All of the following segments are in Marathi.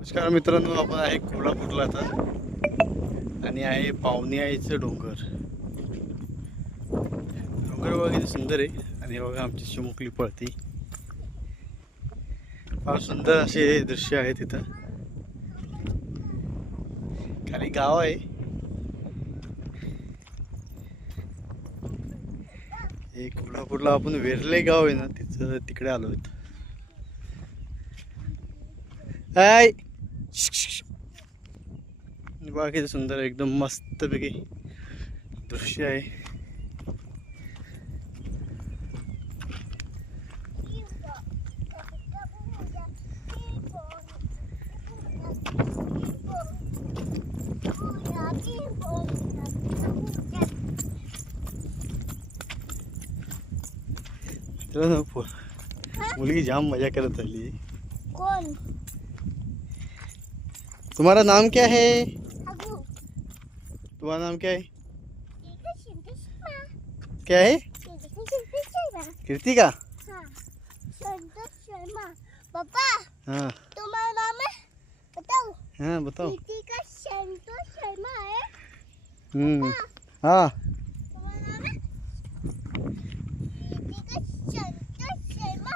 नमस्कार मित्रांनो, आपण आहे कोल्हापूरला आता आणि आहे पावनी आईचं डोंगर. डोंगर बघा किती सुंदर आहे. आणि बघा आमची चिमुकली पळती. फार सुंदर असे दृश्य आहे तिथं. खाली गाव आहे. हे कोल्हापूरला आपण वेरले गाव आहे ना, तिथं तिकडे आलो होतो. हाय, बघा किती सुंदर एकदम मस्तपैकी दृश्य आहे. मुलगी जाम मजा करत आली. कौन? तुम्हारा नाम क्या है? तुम्हारा नाम क्या है? क्या है? कृतिका. पापा, हाँ तुम्हारा नाम है? बताओ. हाँ बताओ. कृतिका संतोष शर्मा है. हाँ तुम्हारा नाम है? कृतिका संतोष शर्मा.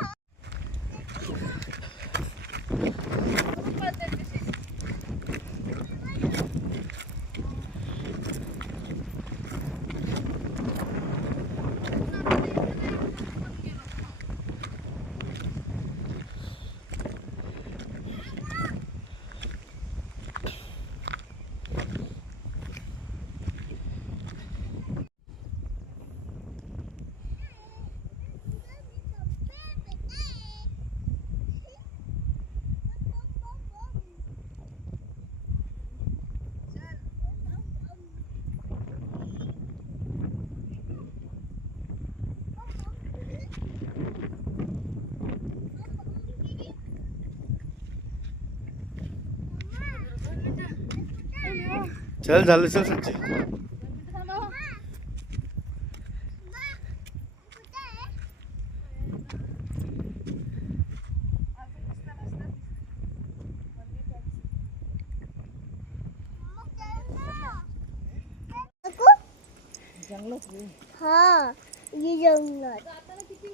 चल झालं, चल संजय. हाँ, ये जंगल. आता देखिए.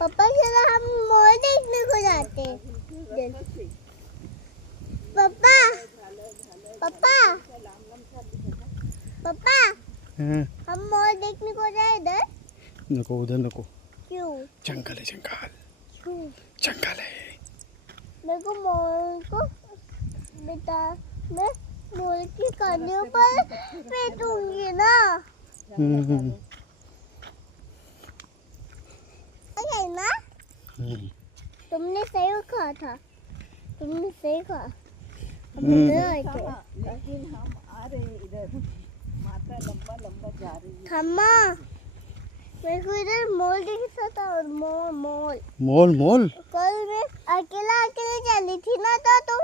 पापा चलो हम मोर देखने को जाते हैं. पापा पापा पापा हम मोर देखने को जाए इधर. नको, उधर नको. क्यों? जंगल है, जंगल. क्यों? जंगल है. मेरे को मोर को बेटा, मैं मोर के कानों पर बैठूंगी ना. अरे ना, तुमने सही कहा था. तुमने सही कहा. हम इधर आए थे. लेकिन हम आ रहे हैं इधर. माता लंबा लंबा जा रही है. खम्मा, मेरे को इधर मोल दिखा था. और मोल मोल मोल मोल. कल मैं अकेला चली थी ना, तो तुम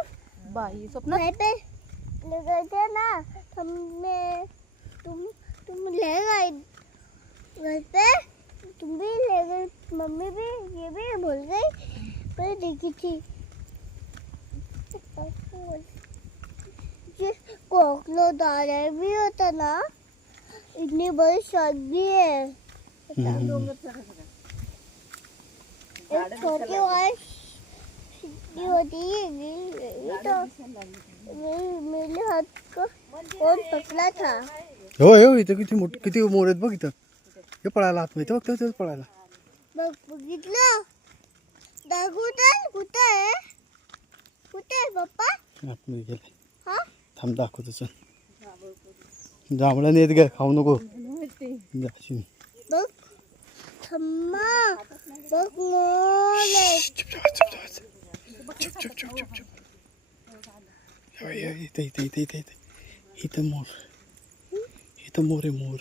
बाई स्वप्न घर पे ले गए थे ना. हमने तुम ले गए घर पे. तुम भी ले गए, मम्मी भी, ये भी भूल गई. पर देखी थी ये कोकलोदार भी होता ना. इतनी बड़ी शादी है. एक छोटी और सीधी होती है. ये तो मेरे हाथ को कौन पकड़ा था. हो हो, इथं किती मोर आहेत बघ. इथं हे पळायला आतमध्ये बघ, तेच पळायला. बघितलं. दाखवू तर कुठे आहे? कुठे आहे पप्पा? आतमध्ये गेले. हा, थांब दाखवतो. चल, जांभळा नेत गे, खाऊ नको जाशील. बघ थम्मा, बघ मोल आहे. चुप चुप चुप चुप चुप चुप चुप चुप. इथं इथं इथं इथं इथं इथं मोर. इथं मोर आहे, मोर.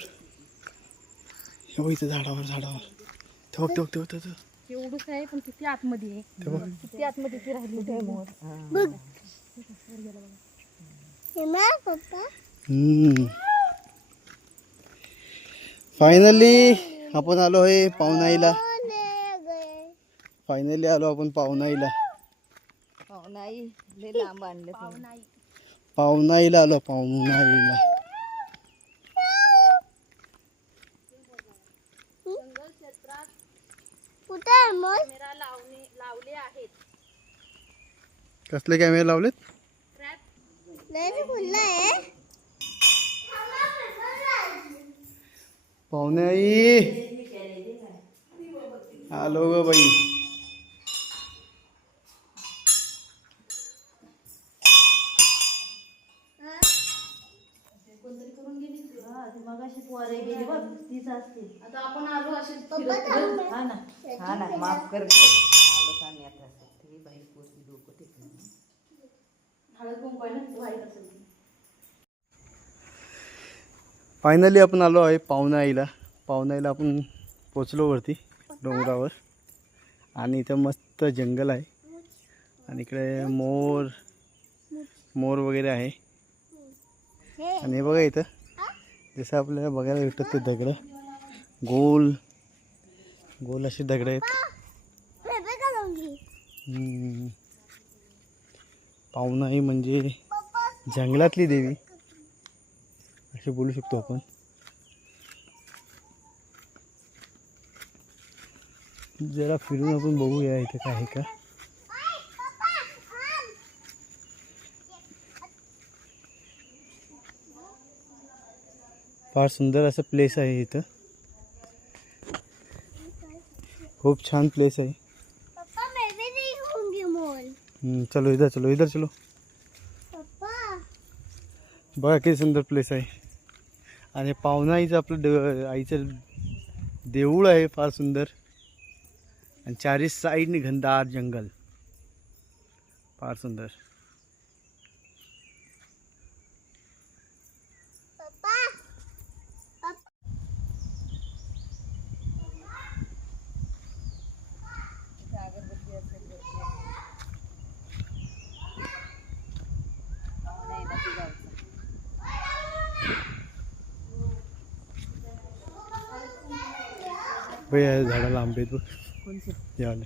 हो इथं झाडावर झाडावर. ते बघ ते बघ ते बघ. एवढंच आहे पण किती आतमध्ये आहे. ते बघ. किती आतमध्ये ती राहिली ते मोर. बघ हे मा पप्पा. फायनली आपण आलो आहे पावनाईला. ले गए. फायनली आलो आपण पावनाईला. नाही लय लांब आणलं तुम्ही. पावनाईला आलो पावनाईला. कुठे आहे मग? कसले कॅमेरे लावलेत? नाही खुल्ला आहे. पावनाई आलो ग बाई. हा ना माफ कर. आलो का मी आता ती बाई पोरगी डोकं टेकलं. फायनली आपण आलो आहे पावनाईला. पावनाईला आपण पोचलो वरती डोंगरावर. आणि इथं मस्त जंगल आहे. आणि इकडे मोर मोर वगैरे आहे. आणि हे बघा इथं जसं आपल्याला बघायला भेटतं ते दगडं गोल गोल अशी दगडं आहेत. पावनाई म्हणजे जंगलातली देवी असे बोलू शकतो आपण. जरा फिरून आपण बघूया इथे काय आहे का. फार सुंदर असं प्लेस आहे इथं. खूप छान प्लेस आहे. पापा मैं भी देखूंगी मॉल. चलो इधर चलो. पापा बघा किती सुंदर प्लेस आहे. आणि पावनाईचं आपलं आईचं देऊळ आहे फार सुंदर. आणि चारी साईडने घनदार जंगल फार सुंदर. पापा अगरबत्ती असेल वरती. नाही ना ती गावचं. बाई या झाडाला आंबे आहेत बघ. कोणचे? हे आले.